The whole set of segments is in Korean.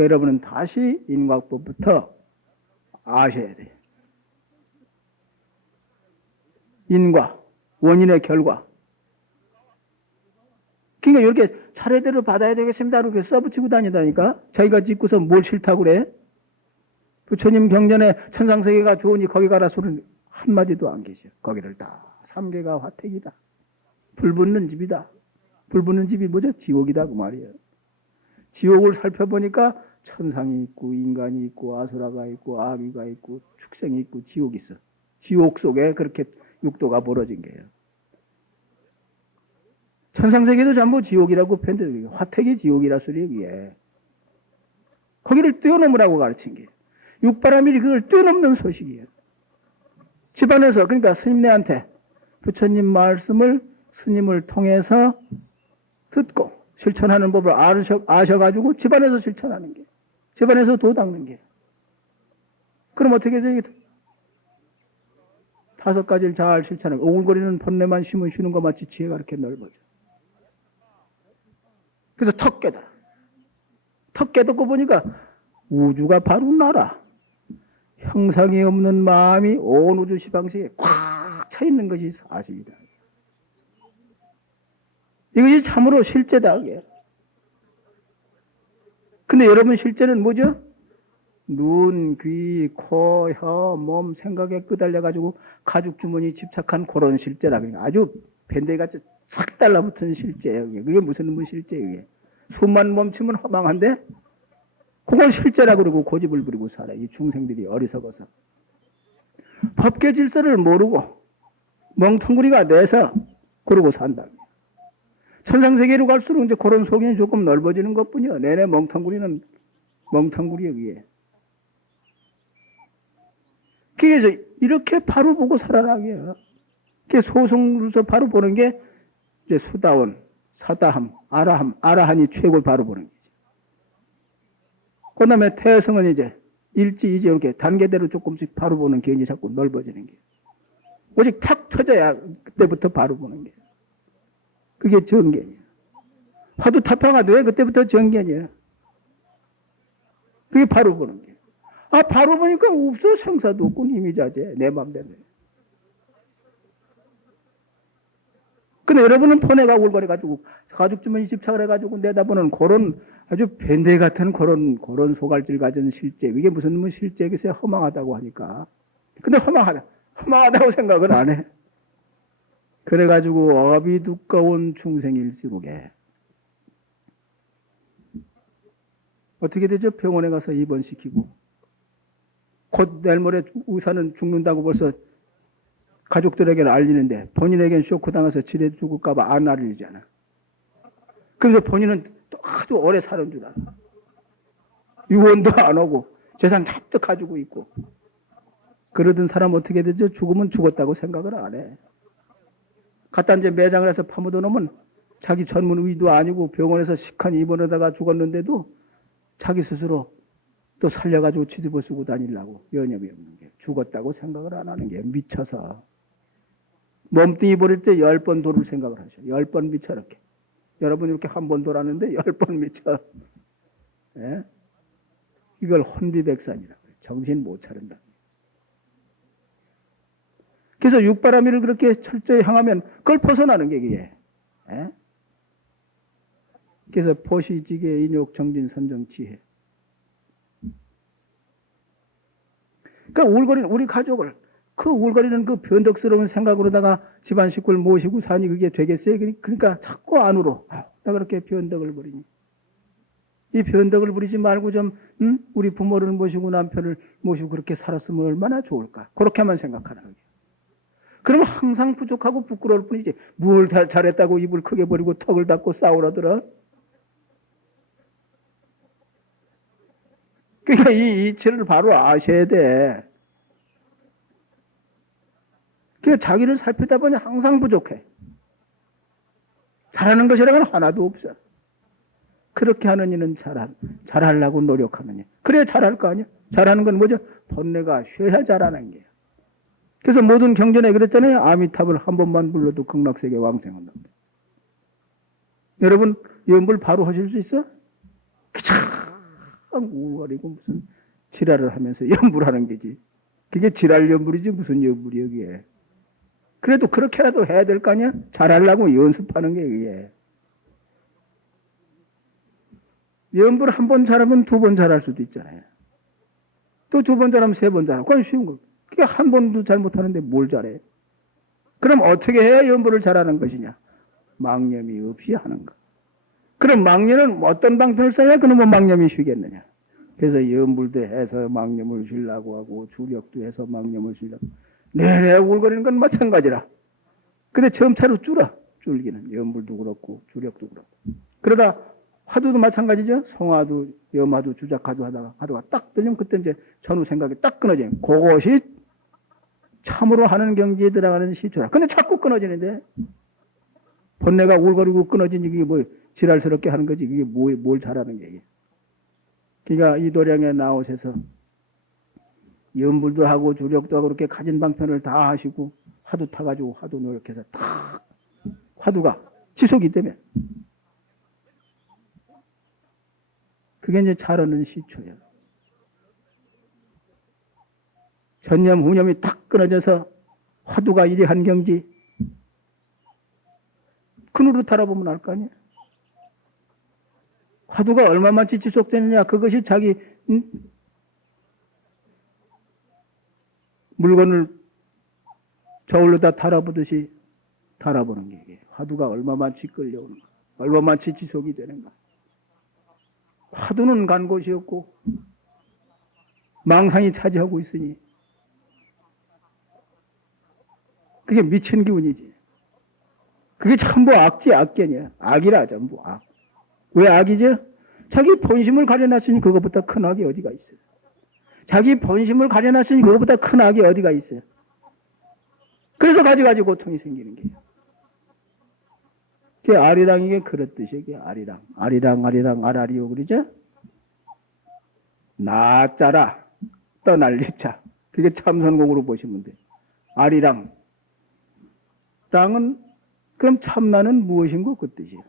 여러분은 다시 인과법부터 아셔야 돼요. 인과, 원인의 결과. 그러니까 이렇게 차례대로 받아야 되겠습니다. 이렇게 써붙이고 다니다니까. 자기가 짓고서 뭘 싫다고 그래? 부처님 경전에 천상세계가 좋으니 거기 가라 소리는 한마디도 안 계셔. 거기를 다 삼계가 화택이다. 불 붙는 집이다. 불 붙는 집이 뭐죠? 지옥이다 그 말이에요. 지옥을 살펴보니까 천상이 있고 인간이 있고 아수라가 있고 아비가 있고 축생이 있고 지옥이 있어. 지옥 속에 그렇게 육도가 벌어진 거예요. 천상세계도 전부 지옥이라고 표현돼요. 화택이 지옥이라 소리예요. 이게. 거기를 뛰어넘으라고 가르친 게 육바라밀이 그걸 뛰어넘는 소식이에요. 집안에서 그러니까 스님네한테 부처님 말씀을 스님을 통해서 듣고 실천하는 법을 아셔가지고 집안에서 실천하는 게 집안에서 도 닦는 게 그럼 어떻게 되죠? 5가지를 잘 실천하면 오글거리는 본래만 심은 쉬는 것 마치 지혜가 이렇게 넓어져. 그래서 턱 깨달아. 턱 깨닫고 보니까 우주가 바로 나라. 형상이 없는 마음이 온 우주 시방식에 꽉 차 있는 것이 사실이다. 이것이 참으로 실제다. 근데 여러분 실제는 뭐죠? 눈, 귀, 코, 혀, 몸, 생각에 끄달려가지고 가죽 주머니 집착한 그런 실제라. 그러니까 아주 밴드같이 싹 달라붙은 실제예요. 그게 무슨 실제예요? 이게. 숨만 멈추면 허망한데 그걸 실제라 그러고 고집을 부리고 살아. 이 중생들이 어리석어서. 법계 질서를 모르고 멍텅구리가 돼서 그러고 산다. 천상세계로 갈수록 이제 그런 속이 조금 넓어지는 것 뿐이야. 내내 멍텅구리는 멍텅구리에 의해. 그래서 이렇게 바로 보고 살아라. 그게 소승으로서 바로 보는 게 이제 수다원, 사다함, 아라함, 아라한이 최고 바로 보는 거지. 그 다음에 태성은 이제 일지, 이제 이렇게 단계대로 조금씩 바로 보는 게 이제 자꾸 넓어지는 게. 오직 탁 터져야 그때부터 바로 보는 게. 그게 정견이야. 화두 타파가 돼 그때부터 정견이야. 그게 바로 보는 게. 아, 바로 보니까 없어. 생사도 없고 이미자재. 내 맘대로. 근데 여러분은 폰에가 울거려가지고 가죽 주머니 집착을 해가지고 내다보는 그런 아주 밴드 같은 그런 소갈질 가진 실제. 이게 무슨 실제겠어요? 허망하다고 하니까. 근데 허망하다고 생각을 안 해. 그래가지고 업이 두꺼운 중생일지국에 어떻게 되죠? 병원에 가서 입원시키고 곧 내일 모레 의사는 죽는다고 벌써 가족들에게는 알리는데 본인에게는 쇼크 당해서 지뢰 죽을까봐 안 알리잖아. 그래서 본인은 또 아주 오래 사는 줄 알아. 유언도 안 오고 재산 잔뜩 가지고 있고 그러던 사람 어떻게 되죠? 죽으면 죽었다고 생각을 안 해. 갖다 이제 매장을 해서 파묻어 놓으면 자기 전문 의도 아니고 병원에서 시칸 입원하다가 죽었는데도 자기 스스로 또 살려가지고 취두부 쓰고 다니려고 여념이 없는 게 죽었다고 생각을 안 하는 게 미쳐서 몸뚱이 버릴 때 10번 돌을 생각을 하셔. 10번 미쳐 이렇게. 여러분 이렇게 한 번 돌았는데 10번 미쳐. 예? 이걸 혼비백산이라고 해요. 정신 못 차린다. 그래서 육바라밀을 그렇게 철저히 향하면 그걸 벗어나는 게 그게. 예? 그래서 포시지계 인욕 정진 선정 지혜. 그러니까 울거리는 우리 가족을 그 울거리는 그 변덕스러운 생각으로다가 집안 식구를 모시고 사니 그게 되겠어요? 그러니까 자꾸 안으로 나 그렇게 변덕을 부리니 이 변덕을 부리지 말고 좀 우리 부모를 모시고 남편을 모시고 그렇게 살았으면 얼마나 좋을까? 그렇게만 생각하는 거예요. 그러면 항상 부족하고 부끄러울 뿐이지 뭘 잘했다고 입을 크게 벌이고 턱을 닫고 싸우라더라. 그러니까 이 이치를 바로 아셔야 돼. 그러니까 자기를 살피다 보니 항상 부족해. 잘하는 것이라고는 하나도 없어. 그렇게 하는 이는 잘하려고 노력하는 이. 그래야 잘할 거 아니야? 잘하는 건 뭐죠? 본래가 쉬어야 잘하는 게야. 그래서 모든 경전에 그랬잖아요. 아미탑을 한 번만 불러도 극락세계 왕생한다. 여러분 연불 바로 하실 수 있어? 우울거리고 무슨 지랄을 하면서 연불하는 게지. 그게 지랄 연불이지 무슨 연불이 여기에. 그래도 그렇게라도 해야 될 거 아니야? 잘하려고 연습하는 게 그게. 연불 한 번 잘하면 두 번 잘할 수도 있잖아요. 또 두 번 잘하면 세 번 잘하고. 그건 쉬운 거. 그게 한 번도 잘못하는데 뭘 잘해? 그럼 어떻게 해야 연불을 잘하는 것이냐? 망념이 없이 하는 거. 그럼 망념은 어떤 방편을 써야 그놈은 망념이 쉬겠느냐? 그래서 연불도 해서 망념을 쉬려고 하고 주력도 해서 망념을 쉬려고. 내내 울거리는 건 마찬가지라. 근데 점차로 줄기는 연불도 그렇고 주력도 그렇고. 그러다 화두도 마찬가지죠. 성화도 염화도 주작화도 하다가 딱 들리면 그때 이제 전후 생각이 딱 끊어지는. 그것이 참으로 하는 경지에 들어가는 시초라. 근데 자꾸 끊어지는데 본내가 울거리고 끊어지니 그게 뭐 지랄스럽게 하는 거지. 그게 뭘 잘하는 게 이게. 그러니까 이 도량에 나오셔서 연불도 하고 주력도 하고 그렇게 가진 방편을 다 하시고 화두 타가지고 화두 노력해서 탁 화두가 지속이 되면 그게 이제 잘하는 시초예요. 전념 후념이 탁 끊어져서 화두가 이리 한 경지 그 노릇 알아보면 알 거 아니에요. 화두가 얼마만치 지속되느냐 그것이 자기 물건을 저울로다 달아보듯이 달아보는 게 이게 화두가 얼마만치 끌려오는가 얼마만치 지속이 되는가. 화두는 간 곳이 없고 망상이 차지하고 있으니 그게 미친 기운이지. 그게 전부 악지 악견이야. 악이라 전부 악. 왜 악이죠? 자기 본심을 가려놨으니 그것보다 큰 악이 어디가 있어요. 자기 본심을 가려놨으니 그것보다 큰 악이 어디가 있어요. 그래서 가지가지 고통이 생기는 게요. 그게 아리랑이게 그렇듯이 이게 아리랑 아라리요 그러죠? 나짜라 떠날리자. 그게 참선공으로 보시면 돼요. 아리랑 땅은 그럼 참나는 무엇인고 그 뜻이에요.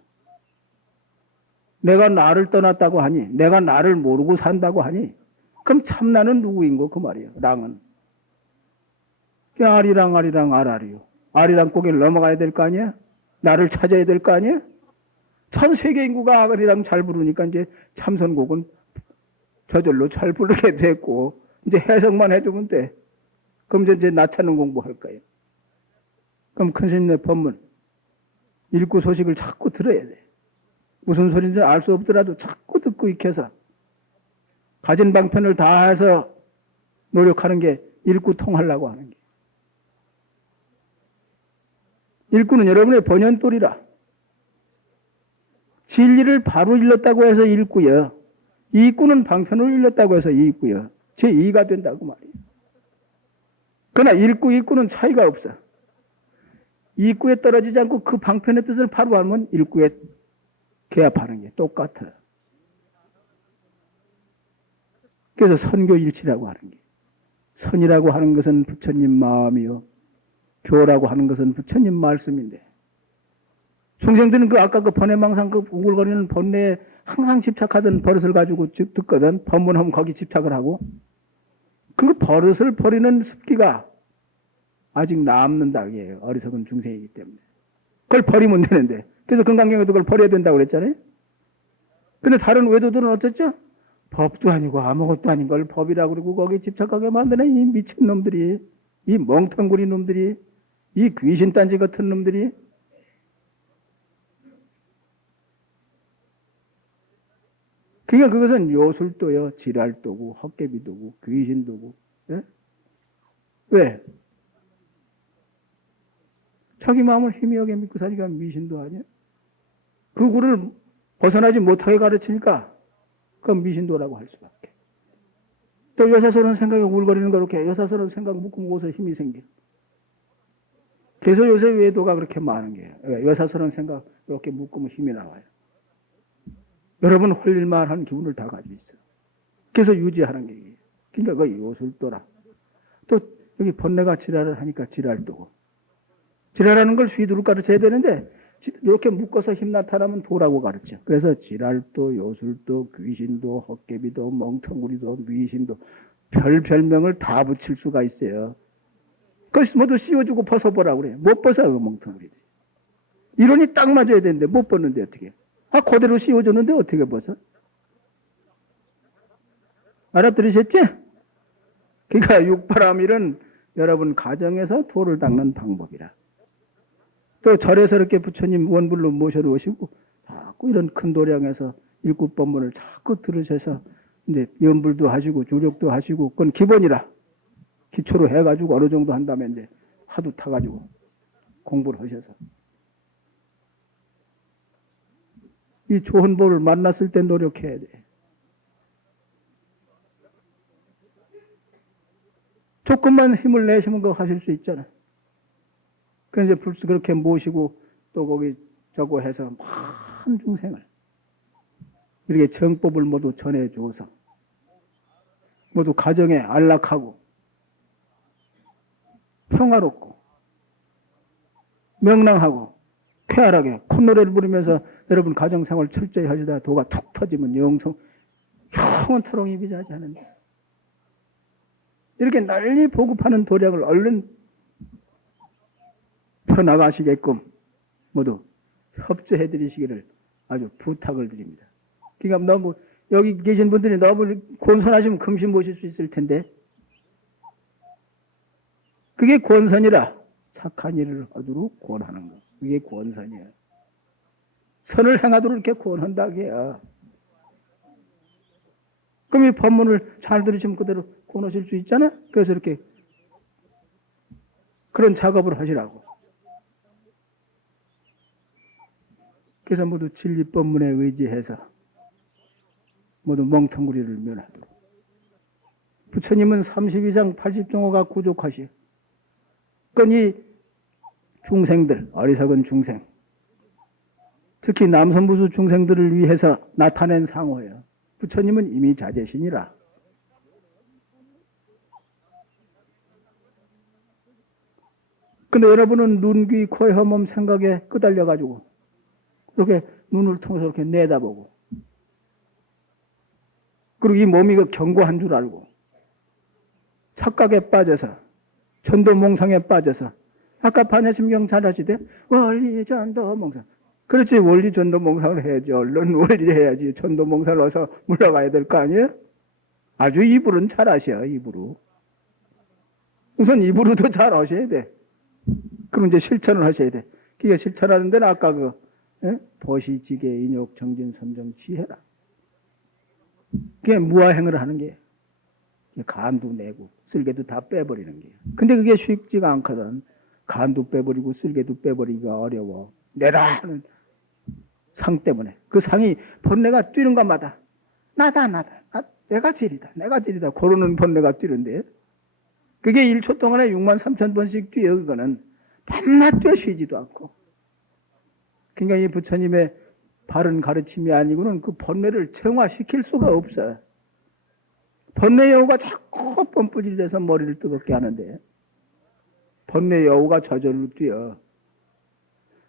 내가 나를 떠났다고 하니 내가 나를 모르고 산다고 하니 그럼 참나는 누구인고 그 말이에요. 랑은 아리랑 아라리요. 아리랑 고개를 넘어가야 될 거 아니야? 나를 찾아야 될 거 아니야? 전 세계 인구가 아리랑 잘 부르니까 이제 참선곡은 저절로 잘 부르게 됐고 이제 해석만 해주면 돼. 그럼 이제 나 찾는 공부할 거예요. 그럼 큰 스님의 법문 읽고 소식을 자꾸 들어야 돼. 무슨 소리인지 알 수 없더라도 자꾸 듣고 익혀서 가진 방편을 다 해서 노력하는 게 읽고 통하려고 하는 게. 읽고는 여러분의 본연돌이라. 진리를 바로 일렀다고 해서 읽고요. 이익구는 방편을 일렀다고 해서 이익구요. 제2가 된다고 말이에요. 그러나 읽고 이익구는 차이가 없어. 이익구에 떨어지지 않고 그 방편의 뜻을 바로 알면 읽구에 개합하는 게 똑같아. 그래서 선교일치라고 하는 게. 선이라고 하는 것은 부처님 마음이요. 교라고 하는 것은 부처님 말씀인데. 중생들은 그 아까 그 번외망상 그 우글거리는 번뇌에 항상 집착하던 버릇을 가지고 듣거든. 법문하면 거기 집착을 하고. 그 버릇을 버리는 습기가 아직 남는다. 이게 어리석은 중생이기 때문에. 그걸 버리면 되는데. 그래서 금강경에도 그걸 버려야 된다고 그랬잖아요. 근데 다른 외도들은 어떻죠? 법도 아니고 아무것도 아닌 걸 법이라고 그러고 거기에 집착하게 만드는 이 미친 놈들이, 이 멍텅구리 놈들이, 이 귀신단지 같은 놈들이. 그러니까 그것은 요술도요, 지랄도고, 헛개비도고, 귀신도고. 예? 왜? 자기 마음을 희미하게 믿고 사니까 미신도 아니야? 그 구를 벗어나지 못하게 가르치니까 그건 미신도라고 할 수밖에. 또 여사스러운 생각에 울거리는 거 이렇게 여사스러운 생각 묶어서 힘이 생겨. 그래서 요새 외도가 그렇게 많은 게요. 여사스러운 생각 이렇게 묶으면 힘이 나와요. 여러분 홀릴만한 기운을 다 가지고 있어. 그래서 유지하는 게 이게. 그러니까 그 요술도라. 또 여기 번뇌가 지랄을 하니까 지랄도고. 지랄하는 걸 휘두를 가르쳐야 되는데 이렇게 묶어서 힘 나타나면 도라고 가르쳐. 그래서 지랄도, 요술도, 귀신도, 헛개비도, 멍텅구리도, 미신도 별명을 다 붙일 수가 있어요. 그것이 모두 씌워주고 벗어보라고 그래. 못 벗어, 그 멍텅구리들. 이론이 딱 맞아야 되는데 못 벗는데 어떻게. 그대로 씌워줬는데 어떻게 벗어? 알아들으셨지? 그러니까 육바라밀은 여러분 가정에서 도를 닦는 방법이라. 또 절에서 이렇게 부처님 원불로 모셔놓으시고 자꾸 이런 큰 도량에서 일구법문을 자꾸 들으셔서 이제 연불도 하시고 조력도 하시고 그건 기본이라. 기초로 해가지고 어느 정도 한다면 이제 하도 타가지고 공부를 하셔서 이 좋은 법을 만났을 때 노력해야 돼. 조금만 힘을 내시면 그거 하실 수 있잖아. 그래서 이제 불스 그렇게 모시고 또 거기 저거 해서 많은 중생을 이렇게 정법을 모두 전해줘서 모두 가정에 안락하고 평화롭고 명랑하고 쾌활하게 콧노래를 부르면서 여러분 가정생활 철저히 하시다가 도가 툭 터지면 영원토록 이비자지 않은데 이렇게 널리 보급하는 도량을 얼른 펴나가시게끔 모두 협조해 드리시기를 아주 부탁을 드립니다. 그러니까 너무 여기 계신 분들이 너무 권선하시면 금시 모실 수 있을 텐데 그게 권선이라 착한 일을 하도록 권하는 거. 그게 권선이야. 선을 행하도록 이렇게 권한다고요. 그럼 이 법문을 잘 들으시면 그대로 권하실 수 있잖아. 그래서 이렇게 그런 작업을 하시라고. 그래서 모두 진리법문에 의지해서 모두 멍텅구리를 면하도록. 부처님은 32장 80종호가 구족하시오. 그건 이 중생들, 어리석은 중생, 특히 남선부수 중생들을 위해서 나타낸 상호예요. 부처님은 이미 자제신이라. 근데 여러분은 눈, 귀, 코, 혀, 몸 생각에 끄달려가지고 이렇게 눈을 통해서 이렇게 내다보고 그리고 이 몸이 그 견고한 줄 알고 착각에 빠져서 전도몽상에 빠져서 아까 반야심경 잘 하시대 원리 전도몽상 그렇지 원리 전도몽상을 해야지 얼른 원리 해야지 전도몽상을 어서 물러가야 될 거 아니에요? 아주 입으로는 잘 하셔 입으로 우선 입으로도 잘 하셔야 돼. 그럼 이제 실천을 하셔야 돼. 그게 실천하는 데는 아까 보시, 지계, 인욕, 정진, 선정, 지혜라. 그게 무아행을 하는 게 간도 내고 쓸개도 다 빼버리는 게요. 근데 그게 쉽지가 않거든. 간도 빼버리고 쓸개도 빼버리기가 어려워. 내라 하는 상 때문에. 그 상이 번뇌가 뛰는 것마다 나다. 내가 질이다. 고르는 번뇌가 뛰는데 그게 1초 동안에 63,000번씩 뛰어 그거는 밤낮 뛰어 쉬지도 않고. 그러니까 이 부처님의 바른 가르침이 아니고는 그 번뇌를 정화시킬 수가 없어. 번뇌 여우가 자꾸 뻔뿌질돼서 머리를 뜨겁게 하는데 번뇌 여우가 저절로 뛰어.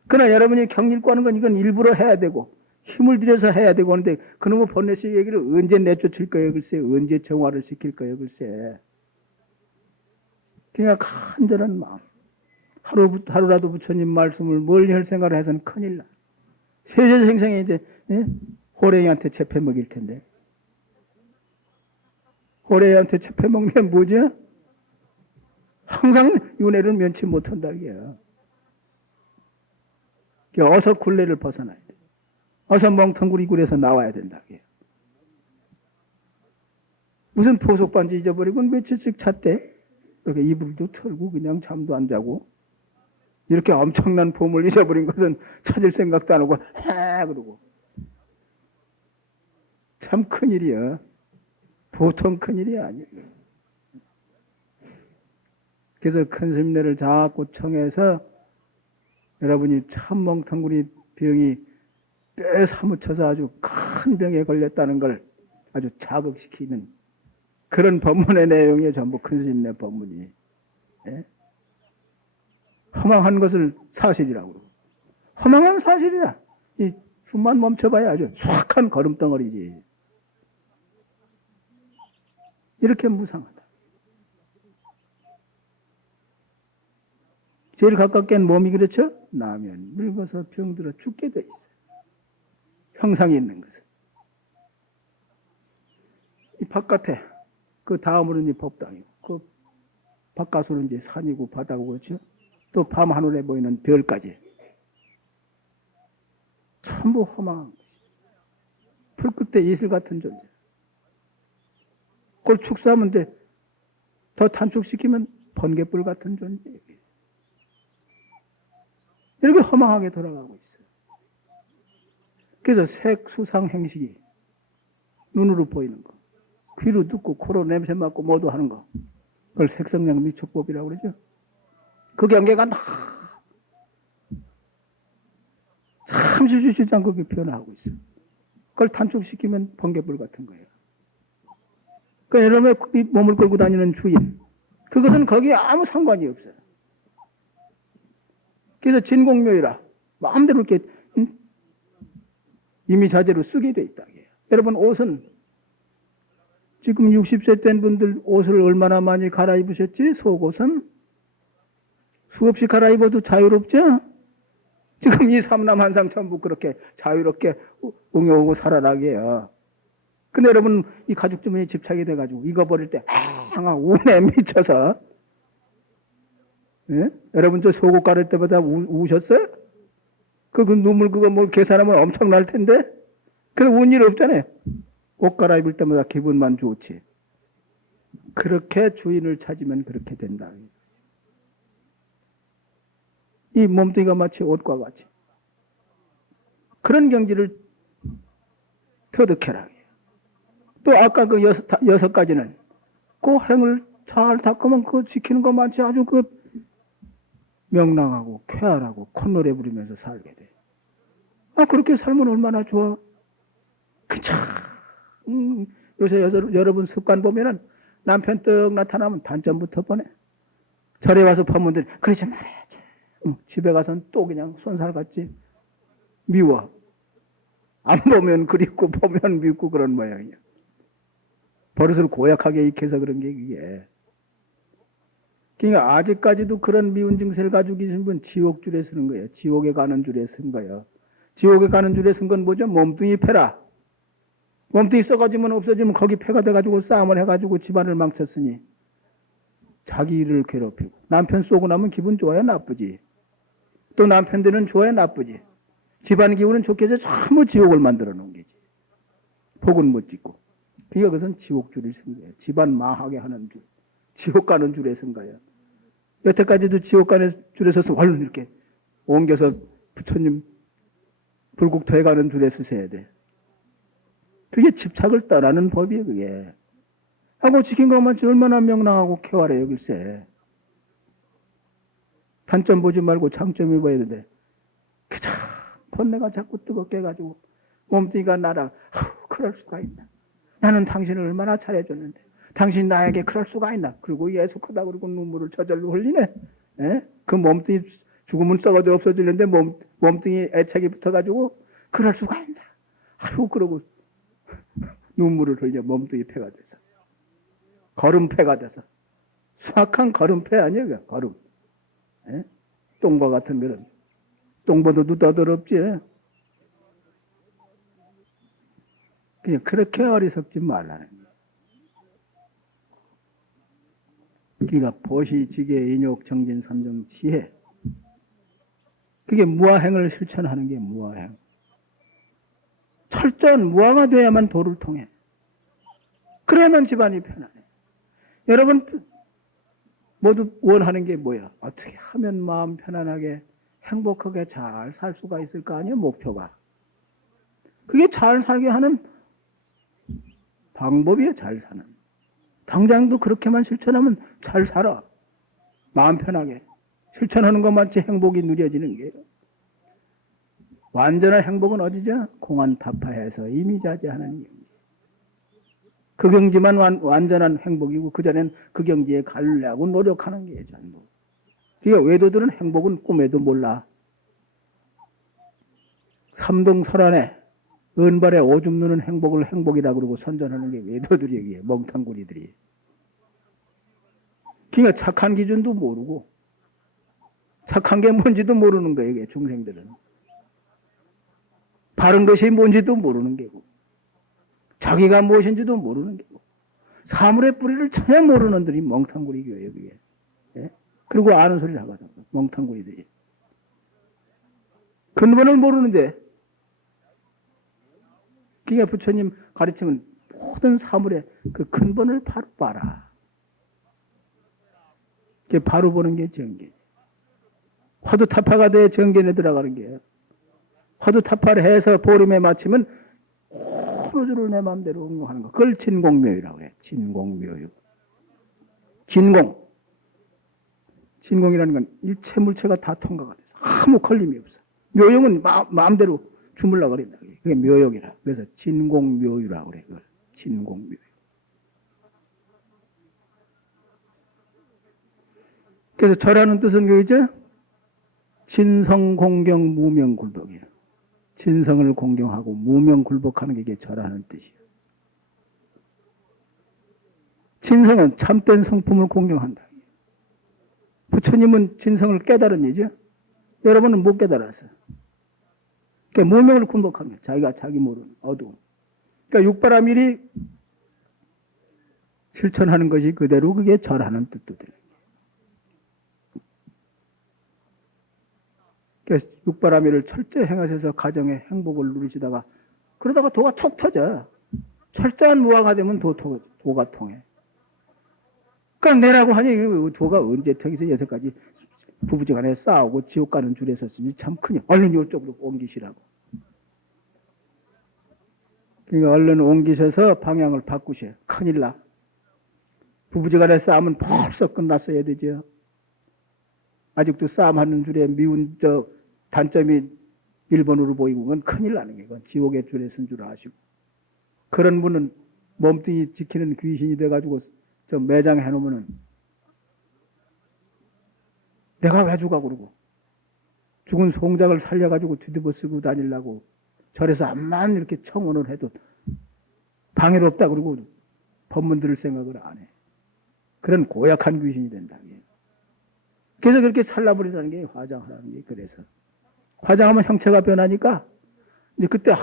그러나 여러분이 경일고 하는 건 이건 일부러 해야 되고 힘을 들여서 해야 되고 하는데 그놈의 번뇌씨 얘기를 언제 내쫓을 거예요 글쎄. 언제 정화를 시킬 거예요 글쎄. 그러니까 간절한 마음. 하루라도 부처님 말씀을 멀리 할 생각을 해서는 큰일 나. 세세생생에 이제 호랭이한테 채패 먹일 텐데. 호랭이한테 채패 먹는 게 뭐죠? 항상 윤회를 면치 못한다 이게요. 어서 굴레를 벗어나야 돼. 어서 멍텅구리 굴에서 나와야 된다 이게요. 무슨 포석반지 잊어버리고 며칠씩 찼대. 이렇게 이불도 털고 그냥 잠도 안 자고 이렇게 엄청난 보물 잊어버린 것은 찾을 생각도 안 하고 해 그러고 참 큰일이야. 보통 큰일이 아니에요. 그래서 큰 스님네를 자꾸 청해서 여러분이 참 멍텅구리 병이 뼈에 사무쳐서 아주 큰 병에 걸렸다는 걸 아주 자극시키는 그런 법문의 내용이 전부 큰 스님네 법문이. 예? 허망한 것을 사실이라고 그러고 허망한 사실이야. 이 숨만 멈춰봐야 아주 수확한 걸음덩어리지. 이렇게 무상하다. 제일 가깝게는 몸이 그렇죠? 나면 늙어서 병들어 죽게 돼 있어요. 형상이 있는 것은. 이 바깥에 그 다음으로는 법당이고 그 바깥으로는 이제 산이고 바다고 그렇죠? 또 밤 하늘에 보이는 별까지 전부 허망한 것이. 풀 끝에 이슬 같은 존재. 그걸 축소하면 돼. 더 단축시키면 번개불 같은 존재. 이렇게 허망하게 돌아가고 있어요. 그래서 색, 수상, 행식이 눈으로 보이는 거, 귀로 듣고 코로 냄새 맡고 모두 하는 거, 그걸 색성량 미촉법이라고 그러죠. 그 경계가 참 주저주저 않고 그렇게 변화하고 있어요. 그걸 단축시키면 번개불 같은 거예요. 그 여러분의 몸을 끌고 다니는 주인, 그것은 거기에 아무 상관이 없어요. 그래서 진공묘이라 마음대로 이렇게 임의자재로 쓰게 돼 있다. 여러분 옷은 지금 60세 된 분들 옷을 얼마나 많이 갈아입으셨지? 속옷은 수없이 갈아입어도 자유롭죠? 지금 이 삼남 한상 전부 그렇게 자유롭게 웅여오고 살아나게 해요. 근데 여러분 이 가죽 주머니에 집착이 돼가지고 이거 버릴 때 운에 미쳐서 예? 여러분 저 속옷 가를 때마다 우셨어요? 그 눈물 그거 뭐 계산하면 엄청날 텐데 그래 운 일 없잖아요. 옷 갈아입을 때마다 기분만 좋지. 그렇게 주인을 찾으면 그렇게 된다. 이 몸뚱이가 마치 옷과 같이 그런 경지를 터득해라. 또 아까 그 여섯 가지는 그 행을 잘 닦으면 그거 지키는 거 마치 아주 그 명랑하고 쾌활하고 콧노래 부르면서 살게 돼. 아 그렇게 살면 얼마나 좋아. 그쵸. 요새 여러분 습관 보면은 남편 떡 나타나면 단점부터 보내. 절에 와서 법문들 그러지 말아야지. 집에 가서는 또 그냥 손살같이 미워. 안 보면 그립고 보면 밉고 그런 모양이야. 버릇을 고약하게 익혀서 그런 게 그게. 그러니까 아직까지도 그런 미운 증세를 가지고 계신 분 지옥줄에 서는 거예요. 지옥에 가는 줄에 선 거예요. 지옥에 가는 줄에 선 건 뭐죠? 몸뚱이 패라. 몸뚱이 썩어지면 없어지면 거기 패가 돼가지고 싸움을 해가지고 집안을 망쳤으니 자기 일을 괴롭히고 남편 쏘고 나면 기분 좋아야 나쁘지. 또 남편 되는 좋아야 나쁘지. 집안 기운은 좋게 해서 전부 지옥을 만들어 놓은 게지. 복은 못 짓고. 그러니까 그것은 지옥줄을 쓴 거예요. 집안 망하게 하는 줄. 지옥 가는 줄에 쓴 거예요. 여태까지도 지옥 가는 줄에 서서 얼른 이렇게 옮겨서 부처님 불국토에 가는 줄에 서셔야 돼. 그게 집착을 떠나는 법이에요, 그게. 하고 지킨 것만 얼마나 명랑하고 쾌활해요, 글쎄. 단점 보지 말고 장점이 봐야 되는데, 그저 번뇌가 자꾸 뜨겁게 해가지고 몸뚱이가 날아, 그럴 수가 있나. 나는 당신을 얼마나 잘해줬는데, 당신 나에게 그럴 수가 있나. 그리고 예속하다 그러고 눈물을 저절로 흘리네. 에? 그 몸뚱이 죽으면 썩어도 없어지는데 몸뚱이 애착이 붙어가지고 그럴 수가 있나. 아유, 그러고 눈물을 흘려 몸뚱이 패가 돼서. 걸음패가 돼서. 수확한 걸음패 아니에요, 걸음. 에? 똥과 같은 그런. 똥보다도 더 더럽지. 그냥 그렇게 어리석지 말라는 거예요. 그러니까 보시, 지계, 인욕, 정진, 삼정, 지혜. 그게 무아행을 실천하는 게 무아행. 철저한 무아가 돼야만 도를 통해. 그래야만 집안이 편안해. 여러분 모두 원하는 게 뭐야? 어떻게 하면 마음 편안하게 행복하게 잘 살 수가 있을 거 아니에요? 목표가. 그게 잘 살게 하는 방법이에요. 잘 사는. 당장도 그렇게만 실천하면 잘 살아. 마음 편하게. 실천하는 것만치 행복이 누려지는 게요. 완전한 행복은 어디죠? 공안타파해서 이미자재하는 경지. 그 경지만 완전한 행복이고 그전엔 그 경지에 가려고 노력하는 게 전부. 그러니까 외도들은 행복은 꿈에도 몰라. 삼동설안에 은발에 오줌 누는 행복을 행복이라고 그러고 선전하는 게 외도들이에요. 멍탕구리들이. 그러니까 착한 기준도 모르고 착한 게 뭔지도 모르는 거예요. 이게 중생들은. 바른 것이 뭔지도 모르는 게고 자기가 무엇인지도 모르는 게고 사물의 뿌리를 전혀 모르는 들이 멍탕구리교예요. 그게. 예? 그리고 아는 소리를 하거든. 멍탕구리들이. 근본을 모르는데 그러니까 부처님 가르치면 모든 사물의 그 근본을 바로 봐라. 그게 바로 보는 게 정견. 화두타파가 돼 정견에 들어가는 게예요. 화두타파를 해서 보름에 마치면 우주를 내 마음대로 응용하는 거. 그걸 진공묘유라고 해. 진공묘유. 진공. 진공이라는 건 일체 물체가 다 통과가 돼서 아무 걸림이 없어. 묘용은 마음대로 주물러 버린다. 그게 묘욕이라. 그래서 진공묘유라고 그래. 그걸. 진공묘유. 그래서 절하는 뜻은 그거죠? 진성공경 무명굴복이에요. 진성을 공경하고 무명굴복하는 게 이게 절하는 뜻이에요. 진성은 참된 성품을 공경한다. 부처님은 진성을 깨달은 이죠. 여러분은 못 깨달았어요. 그러니까 무명을 굴복하는 거예요. 자기가 자기 모르는 어두움. 그러니까 육바라밀이 실천하는 것이 그대로 그게 절하는 뜻도 되는 거예요. 그래서 육바라밀을 철저히 행하셔서 가정의 행복을 누리시다가 그러다가 도가 톡 터져. 철저한 무화가 되면 도가 통해. 그러니까 내라고 하니 도가 언제 터기서 6가지 부부지간에 싸우고 지옥 가는 줄에 섰으니 참 크냐. 얼른 이쪽으로 옮기시라고. 그러니까 얼른 옮기셔서 방향을 바꾸셔. 큰일 나. 부부지간에 싸움은 벌써 끝났어야 되죠. 아직도 싸움하는 줄에 미운 단점이 1번으로 보이고 그건 큰일 나는 게 그건 지옥의 줄에 쓴 줄 아시고. 그런 분은 몸뚱이 지키는 귀신이 돼가지고 매장해 놓으면은 내가 왜 죽어 그러고 죽은 송작을 살려가지고 뒤집어 쓰고 다니려고 절에서 암만 이렇게 청혼을 해도 방해를 없다 그러고 법문 들을 생각을 안 해. 그런 고약한 귀신이 된다. 그래서 그렇게 살라버리라는 게 화장하라는 게 그래서 화장하면 형체가 변하니까 이제 그때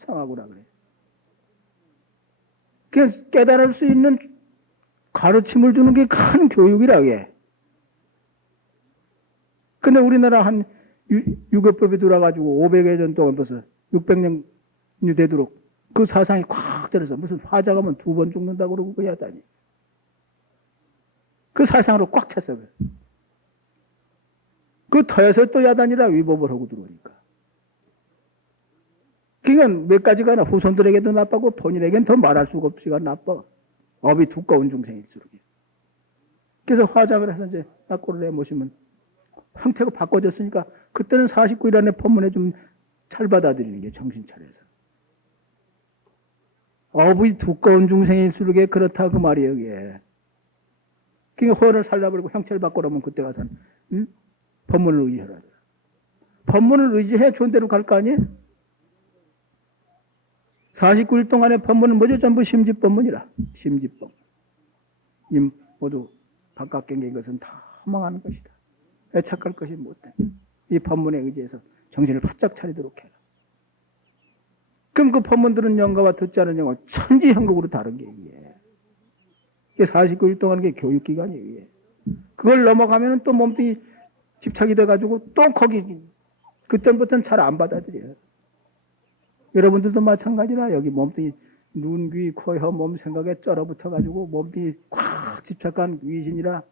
상하구나 그래. 그래서 깨달을 수 있는 가르침을 주는 게 큰 교육이라 그게. 근데 우리나라 한 유교법이 들어가지고 500여 년 동안 벌써 600년이 되도록 그 사상이 꽉 들어서 무슨 화장하면 2번 죽는다고 그러고 그 야단이. 그 사상으로 꽉 찼어. 그 터에서 또 야단이라 위법을 하고 들어오니까. 그러니까 몇 가지가 후손들에게도 나빠고 본인에게는 더 말할 수가 없이가 나빠. 업이 두꺼운 중생일수록. 그래서 화장을 해서 이제 낙고를 내모시면 형태가 바꿔졌으니까 그때는 49일 안에 법문에 좀 잘 받아들이는 게 정신 차려서. 업이 두꺼운 중생일수록 그렇다 그 말이에요. 이게. 그러니까 허를 살라버리고 형체를 바꾸라면 그때 가서는 법문을 의지하라. 법문을 의지해 좋은 데로 갈 거 아니에요? 49일 동안의 법문은 뭐죠? 전부 심지법문이라. 심지법. 이 모두 바깥 경계인 것은 다 허망하는 것이다. 애착할 것이 못돼. 이 법문에 의지해서 정신을 바짝 차리도록 해라. 그럼 그 법문 들은 영가와 듣지 않은 영가 천지형국으로 다른 게 이게. 이게 49일 동안 게 교육기간이에요. 이게. 그걸 넘어가면 또 몸뚱이 집착이 돼가지고 또 거기 그때부터는 잘 안 받아들여요. 여러분들도 마찬가지라 여기 몸뚱이 눈, 귀, 코, 혀, 몸 생각에 쩔어붙어가지고 몸뚱이 꽉 집착한 귀신이라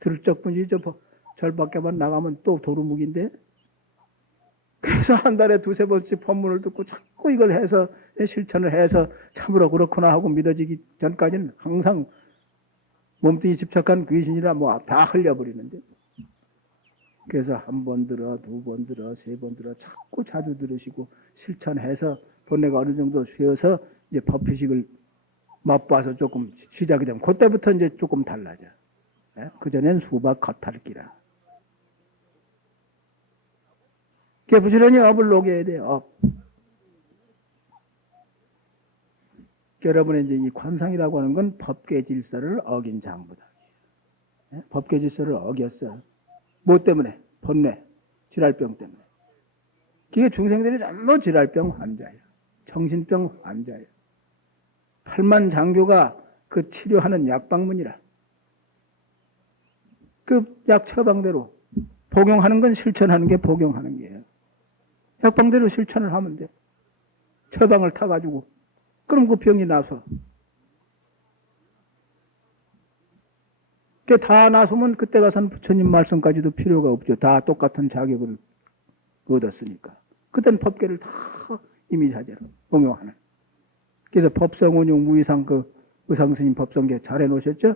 들을 적분이 절 밖에만 나가면 또 도루묵인데 그래서 한 달에 2-3번씩 법문을 듣고 자꾸 이걸 해서 실천을 해서 참으로 그렇구나 하고 믿어지기 전까지는 항상 몸뚱이 집착한 귀신이라 뭐 다 흘려버리는데 그래서 1번 들어, 2번 들어, 3번 들어 자꾸 자주 들으시고 실천해서 본래가 어느 정도 쉬어서 이제 법회식을 맛봐서 조금 시작이 되면 그때부터 이제 조금 달라져. 그전엔 수박 겉핥기라. 그게 부지런히 업을 녹여야 돼요. 업. 여러분의 이제 이 관상이라고 하는 건 법계 질서를 어긴 장부다. 예? 법계 질서를 어겼어요. 뭐 때문에? 번뇌, 질랄병 때문에. 그게 중생들이 전부 질랄병 환자예요. 정신병 환자예요. 팔만 장교가 그 치료하는 약방문이라. 그 약 처방대로 복용하는 건 실천하는 게 복용하는 게예요. 약방대로 실천을 하면 돼. 처방을 타가지고. 그럼 그 병이 나서. 그게 다 나서면 그때 가서는 부처님 말씀까지도 필요가 없죠. 다 똑같은 자격을 얻었으니까. 그때는 법계를 다 이미사제로 응용하는. 그래서 법성운용 무이상 그 의상스님 법성계 잘 해놓으셨죠?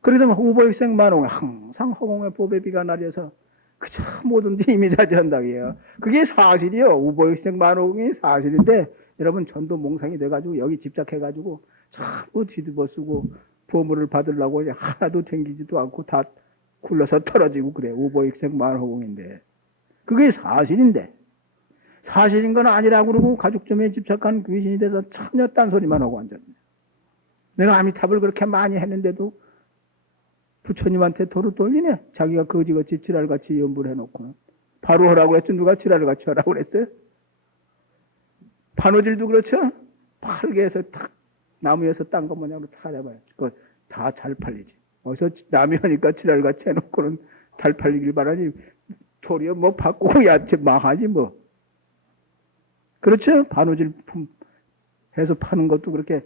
그러다 후보일생 만홍 항상 허공에 보배비가 날려서 그저 뭐든지 이미자제한다고 해요. 그게 사실이요. 우보일생 만홍이 사실인데 여러분 전도 몽상이 돼가지고 여기 집착해가지고 전부 뒤집어 쓰고 보물을 받으려고 하나도 댕기지도 않고 다 굴러서 떨어지고 그래. 우보일생 만홍인데 그게 사실인데 사실인 건 아니라고 그러고 가죽점에 집착한 귀신이 돼서 전혀 딴소리만 하고 앉았네. 내가 아미탑을 그렇게 많이 했는데도 부처님한테 도를 돌리네. 자기가 거지같이 지랄같이 연부를 해놓고는. 바로 하라고 했죠. 누가 지랄같이 하라고 그랬어요? 반오질도 그렇죠? 팔개에서 탁 나무에서 딴 거 뭐냐고 찾아봐요. 그거 다 잘 팔리지. 어디서 남이 하니까 지랄같이 해놓고는 잘 팔리길 바라니 도리어 뭐 바꾸고 야채 망하지 뭐. 그렇죠? 반오질 해서 파는 것도 그렇게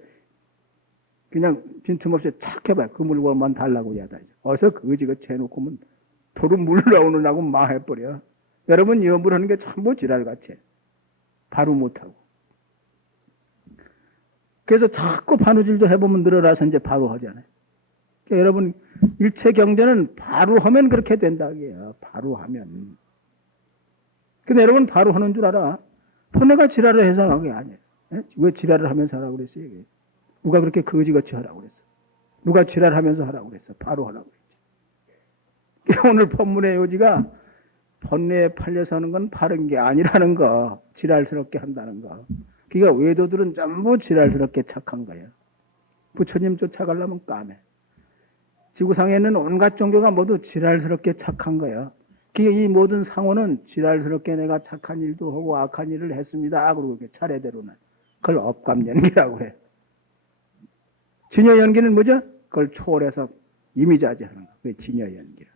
그냥 빈틈없이 착 해봐요. 그 물건만 달라고 야다. 어서 거지같이 해놓고면 도로 물 나오는 하고 망해버려. 여러분 염불하는 게 전부 지랄같이 바로 못하고. 그래서 자꾸 반우질도 해보면 늘어나서 이제 바로 하잖아요. 그러니까 여러분 일체 경전은 바로 하면 그렇게 된다고요. 바로 하면. 근데 여러분 바로 하는 줄 알아. 내가 지랄을 해서 하는 게 아니에요. 왜 지랄을 하면서 하라고 그랬어요? 이게. 누가 그렇게 거지같이 하라고 그랬어? 누가 지랄하면서 하라고 그랬어? 바로 하라고 그랬지. 오늘 법문의 요지가 번뇌에 팔려서 하는 건 바른 게 아니라는 거, 지랄스럽게 한다는 거. 그러니까 외도들은 전부 지랄스럽게 착한 거예요. 부처님 쫓아가려면 까매. 지구상에 있는 온갖 종교가 모두 지랄스럽게 착한 거예요. 그러니까 이 모든 상호는 지랄스럽게 내가 착한 일도 하고 악한 일을 했습니다. 그러고 이렇게 차례대로는. 그걸 업감연기라고 해. 진여연기는 뭐죠? 그걸 초월해서 이미자제하는 거. 그게 진여연기라.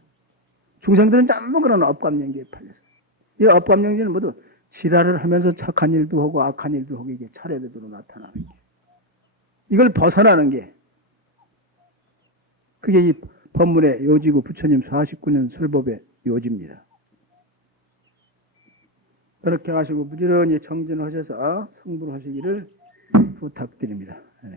중생들은 전부 그런 업감연기에 팔려서. 이 업감연기는 모두 지랄을 하면서 착한 일도 하고 악한 일도 하고 이게 차례대로 나타나는 게. 이걸 벗어나는 게 그게 이 법문의 요지고 부처님 49년 설법의 요지입니다. 그렇게 하시고 부지런히 정진하셔서 성불하시기를 부탁드립니다. 네.